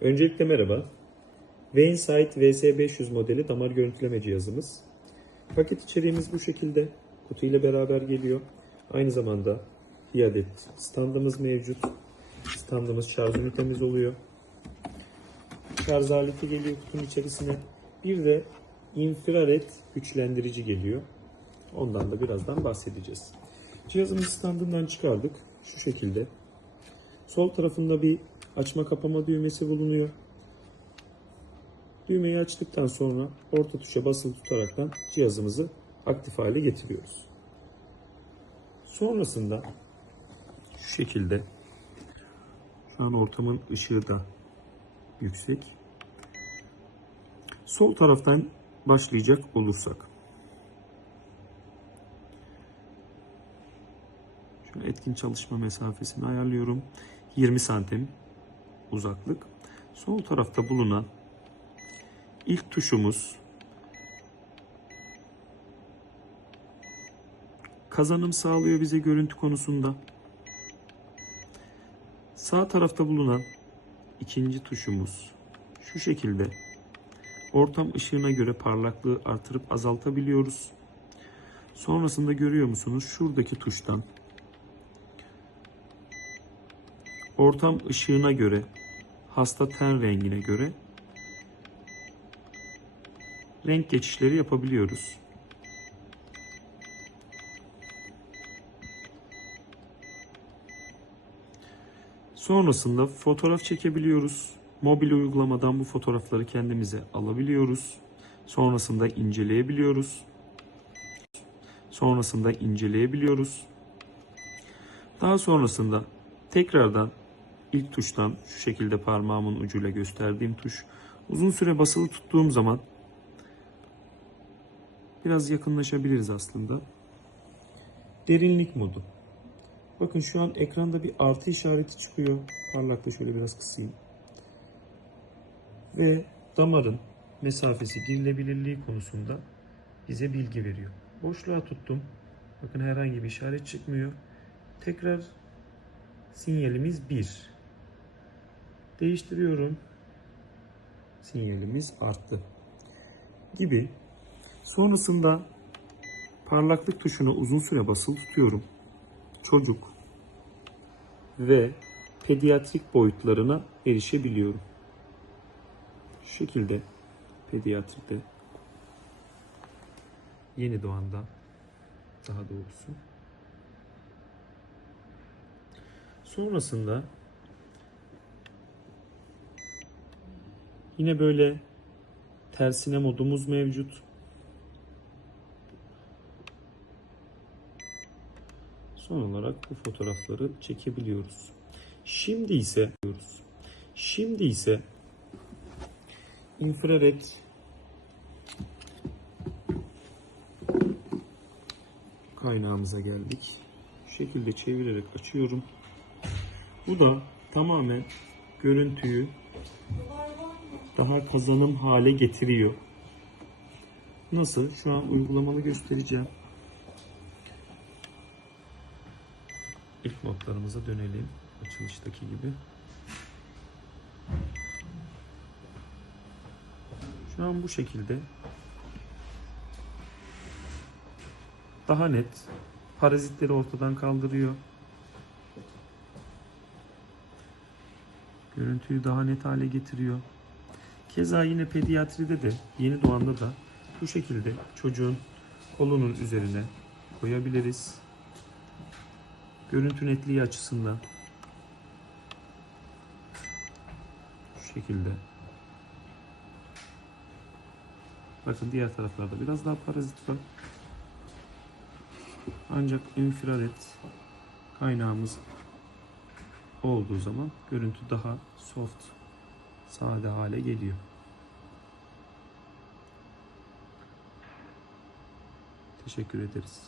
Öncelikle merhaba. Vainsight VS500 modeli damar görüntüleme cihazımız. Paket içeriğimiz bu şekilde. Kutu ile beraber geliyor. Aynı zamanda bir adet standımız mevcut. Standımız şarj ünitemiz oluyor. Şarj aleti geliyor kutunun içerisine. Bir de infrared güçlendirici geliyor. Ondan da birazdan bahsedeceğiz. Cihazımızı standından çıkardık. Şu şekilde. Sol tarafında bir açma kapama düğmesi bulunuyor. Düğmeyi açtıktan sonra orta tuşa basılı tutaraktan cihazımızı aktif hale getiriyoruz. Sonrasında şu şekilde şu an ortamın ışığı da yüksek. Sol taraftan başlayacak olursak. Şöyle etkin çalışma mesafesini ayarlıyorum. 20 santim uzaklık. Sol tarafta bulunan ilk tuşumuz kazanım sağlıyor bize görüntü konusunda. Sağ tarafta bulunan ikinci tuşumuz şu şekilde ortam ışığına göre parlaklığı artırıp azaltabiliyoruz. Sonrasında görüyor musunuz? Şuradaki tuştan ortam ışığına göre, hasta ten rengine göre renk geçişleri yapabiliyoruz. Sonrasında fotoğraf çekebiliyoruz. Mobil uygulamadan bu fotoğrafları kendimize alabiliyoruz. Sonrasında inceleyebiliyoruz. Sonrasında inceleyebiliyoruz. Daha sonrasında tekrardan ilk tuştan şu şekilde parmağımın ucuyla gösterdiğim tuş uzun süre basılı tuttuğum zaman biraz yakınlaşabiliriz aslında. Derinlik modu. Bakın şu an ekranda bir artı işareti çıkıyor. Parlaklığı şöyle biraz kısayım. Ve damarın mesafesi girilebilirliği konusunda bize bilgi veriyor. Boşluğa tuttum. Bakın herhangi bir işaret çıkmıyor. Tekrar sinyalimiz 1. Değiştiriyorum. Sinyalimiz arttı. Gibi. Sonrasında parlaklık tuşuna uzun süre basılı tutuyorum. Çocuk ve pediatrik boyutlarına erişebiliyorum. Şu şekilde pediatrikte yeni doğanda daha doğrusu Sonrasında yine böyle tersine modumuz mevcut. Son olarak bu fotoğrafları çekebiliyoruz. Şimdi ise Şimdi ise infrared kaynağımıza geldik. Şu şekilde çevirerek açıyorum. Bu da tamamen görüntüyü daha kazanım hale getiriyor. Nasıl? Şu an uygulamalı göstereceğim. İlk modlarımıza dönelim. Açılıştaki gibi. Şu an bu şekilde daha net parazitleri ortadan kaldırıyor. Görüntüyü daha net hale getiriyor. Keza yine pediatride de yeni doğanda da bu şekilde çocuğun kolunun üzerine koyabiliriz. Görüntü netliği açısından şu şekilde. Bakın diğer taraflarda biraz daha parazit var. Ancak infrared kaynağımız olduğu zaman görüntü daha soft, sade hale geliyor. Teşekkür ederiz.